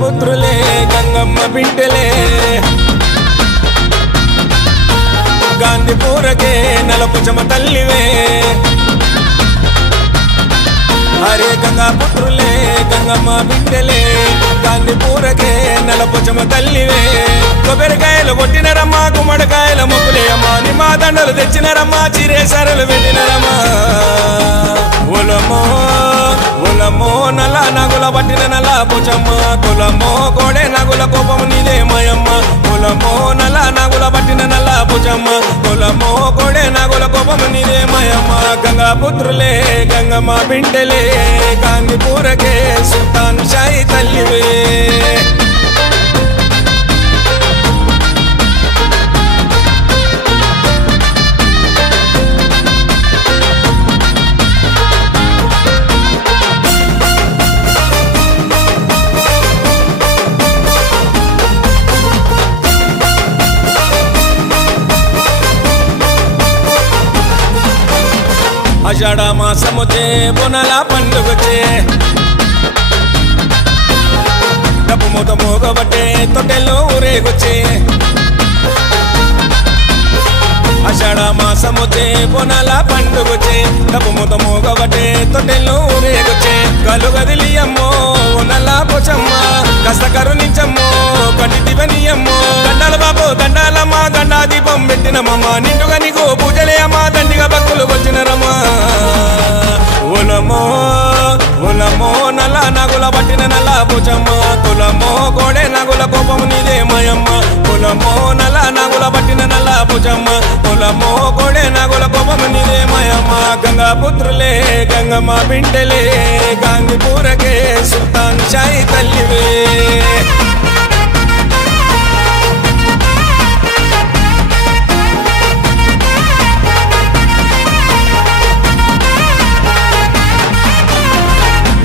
పుత్రులే గంగమ్మ బిడ్డలే గాంధీపురకే నలపుచమ తల్లివే హరే గంగా పుత్రులే గంగమ్మ బిడ్డలే గాంధీపురకే నలపుచమ తల్లివే కొబ్బరికాయలు కొట్టినరమ్మా గుమ్మడికాయల మొక్కులేయమ్మా నిమ్మా దండలు తెచ్చినరమ్మా చిరే సరలు పెట్టినరమ్మా ఉలమో ఉలమో నల్ల నగుల పట్టిన నల్ల పుచమ్మ కులమో కోడే నగుల కోపము నీదే మయమ్మ కులమో నల్ల నగుల పట్టిన నల్ల పుచమ్మ కులమో కోడే నగుల కోపము నీదే మయమ్మ గంగా పుత్రులే గంగమ్మ బిడ్డలే గాంధీపురకే సుల్తాన్ షాయి తల్లివే ఆషాఢ మాసముచే బొనల పండుగచే డప్పు మూత మోగబట్టే తొట్టెల్లో ఊరేగొచ్చే ఆషాఢ మాసముచే బొనల పండుగచే డప్పు మూత మోగబట్టే తొట్టెల్లో ఊరేగొచ్చే కలు గదిలియమ్మో నల్ల పోచమ్మ కష్ట కరుణించమ్మో కటి దివనియమ్మో దండాల బాబు దండాలమ్మ దండా దీపం పెట్టినమ్మ నిండుగా నీకు పూజలే అమ్మ దండిగా భక్తులు వచ్చినరమ్మా ఉలమో ఉలమో నల్ల నగుల పట్టిన నల్ల పోచమ్మ కులమో కోడే నగుల కోపము నీదే మయమ్మ కులమో నల్ల నగుల పట్టిన నల్ల పోచమ్మ కులమో కోడే నగుల కోపము నీదే మయమ్మ గంగా పుత్రులే గంగమ్మ బిడ్డలే గాంధీపురకే సుల్తాన్ షాయి తల్లివే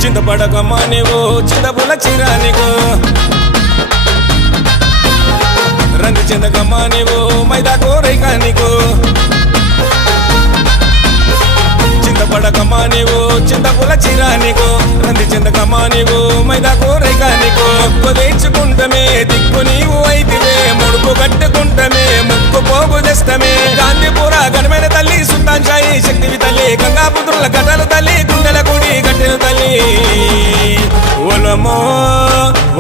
చింతపడకమ్మా నీవు చింతపుల చిరానికు రంది చెందకమ్మా నీవు మైదా కోరైకా నీకు చింతపడకమ్మా నీవు చింతపుల చిరానికు రంది చెందకమ్మా నీవు మైదా కోరైకా నీకు ముక్కు తెచ్చుకుంటమే దిక్కు నీవు అయితివే ముడుపు కట్టుకుంటమే ముక్కు పోగు తెస్తమే గాంధీపుర గణమైన తల్లి సుల్తాన్ షాయి శక్తివి తల్లి గంగాపుత్రుల కథలు తల్లి గుండెల గుడి గట్టెల తల్లి ఉలమో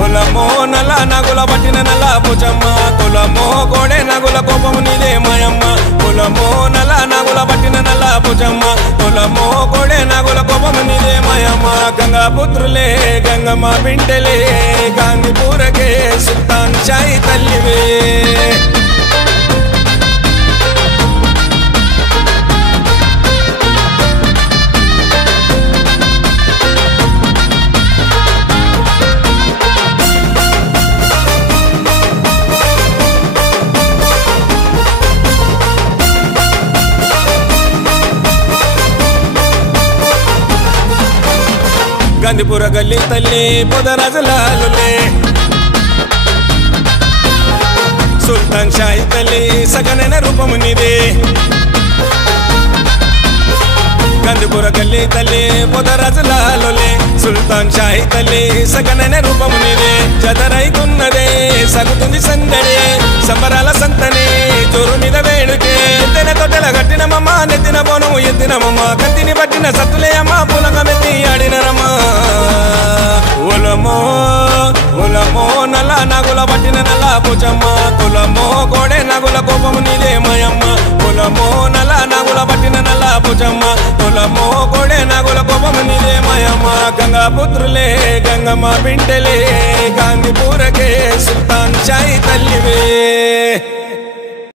ఉలమో నల్ల నగుల పట్టిన నల్ల పుచమ్మ కులమో కోడే నగుల కోపము నీదే మయమ్మ కులమో నల్ల నగుల పట్టిన నల్ల పుచమ్మ కులమో కోడే నగుల కోపము నీదే మయమ్మ గంగా పుత్రులే గంగమ్మ బిడ్డలే గాంధీపురకే సుల్తాన్ షాయి తల్లివే గాంధీపుర గల్లీ తల్లి పొదరాజులాలులే సుల్తాన్ షాయి తల్లి సగనైన రూపము నీదే గాంధీపుర గల్లీ తల్లి పొదరాజులాలులే సుల్తాన్ షాయి తల్లి సగనైన రూపము నీదే చదరైతున్నదే సగుతుంది సందడే సంబరాల సంతనే జోరు మీద వేడుకే ఎత్తైన తొట్టెల కట్టినమమ్మ నెత్తిన బోనము ఎత్తినమమ్మ కత్తిని పట్టిన సత్తులే అమ్మ పులకమెత్తి ఆడినరమ్మా ఉలమో ఉలమో నల్ల నగుల పట్టిన నల్ల పుచమ్మ కులమో కోడే నగుల కోపము నీదే మయమ్మ కులమో నల్ల నగుల పట్టిన నల్ల పుచమ్మ కులమో కోడే నగుల కోపము నీదే మయమ్మ గంగా పుత్రులే గంగమ్మ బిడ్డలే గాంధీపురకే సుల్తాన్ షాయి తల్లివే